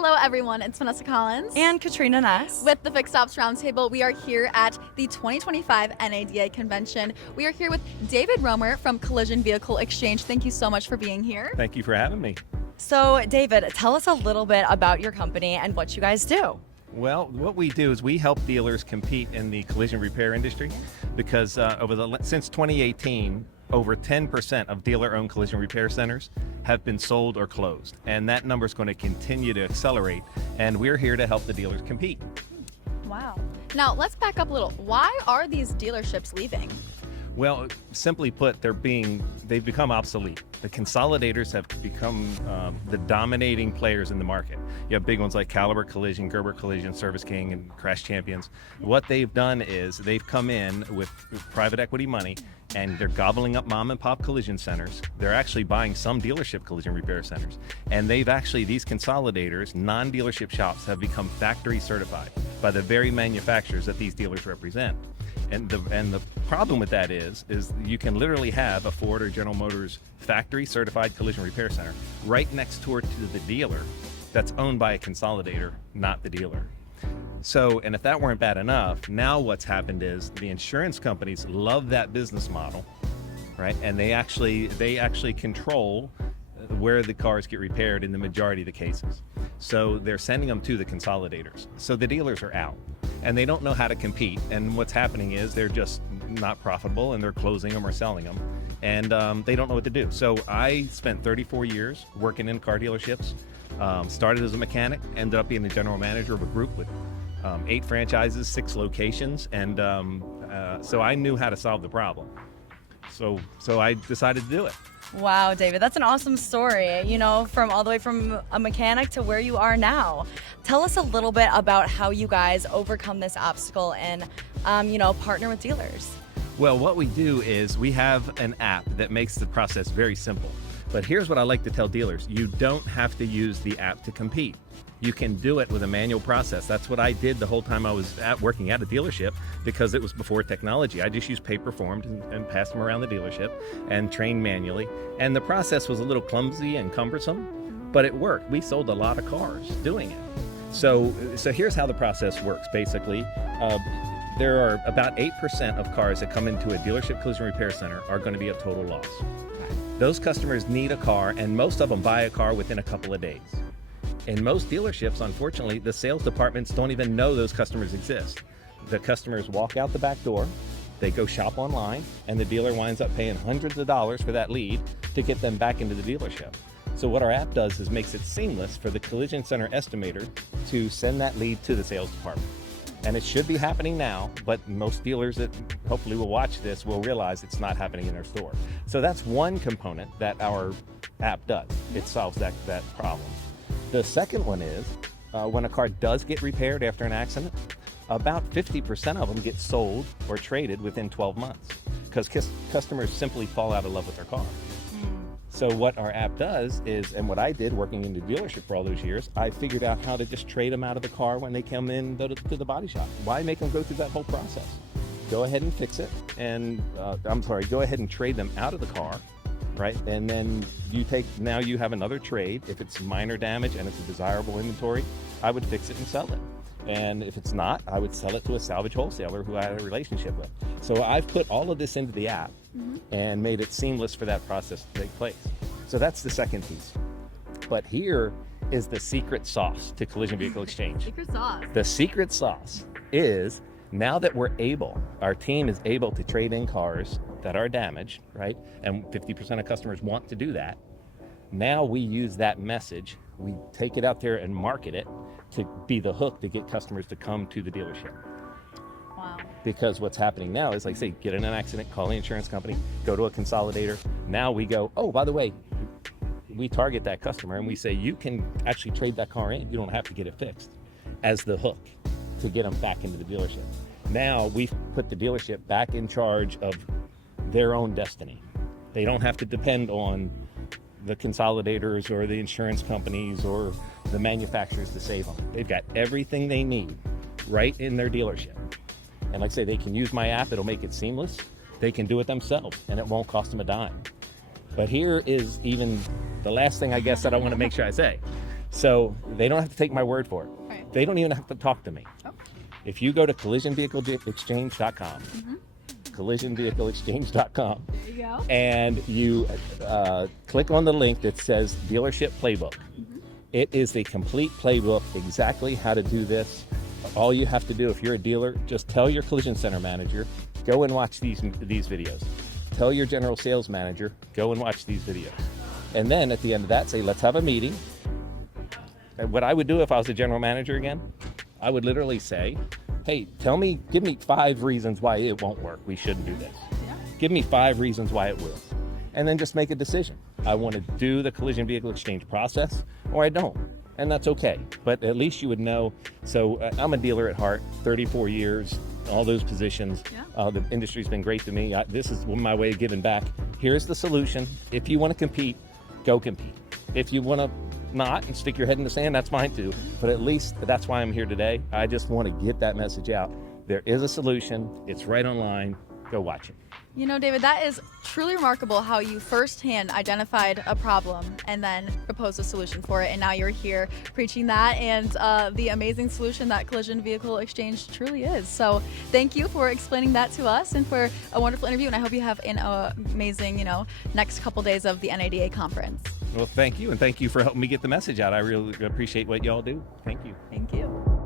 Hello everyone, it's Vanessa Collins And Katrina Ness. with the Fixed Ops Roundtable. We are here at the 2025 NADA convention. We are here with David Roemer from Collision Vehicle Exchange. Thank you so much for being here. Thank you for having me. So, David, tell us a little bit about your company and what you guys do. Well, what we do is we help dealers compete in the collision repair industry because since 2018, over 10% of dealer-owned collision repair centers have been sold or closed, and that number is going to continue to accelerate, and we're here to help the dealers compete. Wow. Now, let's back up a little. Why are these dealerships leaving? Well, simply put, they've become obsolete. The consolidators have become the dominating players in the market. You have big ones like Caliber Collision, Gerber Collision, Service King, and Crash Champions. What they've done is they've come in with private equity money, and they're gobbling up mom and pop collision centers. They're actually buying some dealership collision repair centers. And these consolidators, non-dealership shops, have become factory certified by the very manufacturers that these dealers represent. And the problem with that is you can literally have a Ford or General Motors factory certified collision repair center right next door to the dealer that's owned by a consolidator, not the dealer. So, and if that weren't bad enough, now what's happened is the insurance companies love that business model, right? And they actually control where the cars get repaired in the majority of the cases. So they're sending them to the consolidators. So the dealers are out and they don't know how to compete. And what's happening is they're just not profitable and they're closing them or selling them. And they don't know what to do. So I spent 34 years working in car dealerships, started as a mechanic, ended up being the general manager of a group with 8 franchises, 6 locations. And so I knew how to solve the problem. So I decided to do it. Wow, David, that's an awesome story, from all the way from a mechanic to where you are now. Tell us a little bit about how you guys overcome this obstacle and, partner with dealers. Well, what we do is we have an app that makes the process very simple. But here's what I like to tell dealers. You don't have to use the app to compete. You can do it with a manual process. That's what I did the whole time I was working at a dealership because it was before technology. I just used paper forms and passed them around the dealership and trained manually. And the process was a little clumsy and cumbersome, but it worked. We sold a lot of cars doing it. So here's how the process works, basically. There are about 8% of cars that come into a dealership collision repair center are going to be a total loss. Those customers need a car, and most of them buy a car within a couple of days. In most dealerships, unfortunately, the sales departments don't even know those customers exist. The customers walk out the back door, they go shop online, and the dealer winds up paying hundreds of dollars for that lead to get them back into the dealership. So what our app does is makes it seamless for the collision center estimator to send that lead to the sales department. And it should be happening now, but most dealers that hopefully will watch this will realize it's not happening in their store. So that's one component that our app does. It solves that problem. The second one is when a car does get repaired after an accident, about 50% of them get sold or traded within 12 months because customers simply fall out of love with their car. So what our app does is, and what I did working in the dealership for all those years, I figured out how to just trade them out of the car when they come in to the body shop. Why make them go through that whole process? Go ahead and fix it, and go ahead and trade them out of the car, right? And then now you have another trade. If it's minor damage and it's a desirable inventory, I would fix it and sell it. And if it's not, I would sell it to a salvage wholesaler who I had a relationship with. So I've put all of this into the app and made it seamless for that process to take place. So that's the second piece. But here is the secret sauce to Collision Vehicle Exchange. Secret sauce. The secret sauce is now that our team is able to trade in cars that are damaged, right? And 50% of customers want to do that. Now we use that message, we take it out there and market it to be the hook to get customers to come to the dealership. Wow. Because what's happening now is, like, say, get in an accident, call the insurance company, go to a consolidator. Now we go, oh, by the way, we target that customer and we say, you can actually trade that car in. You don't have to get it fixed, as the hook to get them back into the dealership. Now we've put the dealership back in charge of their own destiny. They don't have to depend on the consolidators or the insurance companies or the manufacturers to save them. They've got everything they need right in their dealership. And like I say, they can use my app. It'll make it seamless. They can do it themselves and it won't cost them a dime. But here is even the last thing, I guess, that I want to make sure I say. So they don't have to take my word for it. Right. They don't even have to talk to me. Oh. If you go to collisionvehicleexchange.com, collisionvehicleexchange.com, There you go. and you click on the link that says Dealership Playbook. It is the complete playbook, exactly how to do this. All you have to do if you're a dealer, just tell your collision center manager, go and watch these videos. Tell your general sales manager, go and watch these videos. And then at the end of that, say, let's have a meeting. And what I would do if I was a general manager again, I would literally say, hey, give me 5 reasons why it won't work. We shouldn't do this. Yeah. Give me 5 reasons why it will. And then just make a decision. I want to do the collision vehicle exchange process, or I don't. And that's okay. But at least you would know. So I'm a dealer at heart, 34 years, all those positions. Yeah. The industry's been great to me. This is my way of giving back. Here's the solution. If you want to compete, go compete. If you want to not and stick your head in the sand, that's fine too. But at least that's why I'm here today. I just want to get that message out. There is a solution. It's right online. Go watch it. You know, David, that is truly remarkable how you firsthand identified a problem and then proposed a solution for it. And now you're here preaching that and the amazing solution that Collision Vehicle Exchange truly is. So thank you for explaining that to us and for a wonderful interview. And I hope you have an amazing, next couple days of the NADA conference. Well, thank you. And thank you for helping me get the message out. I really appreciate what y'all do. Thank you. Thank you.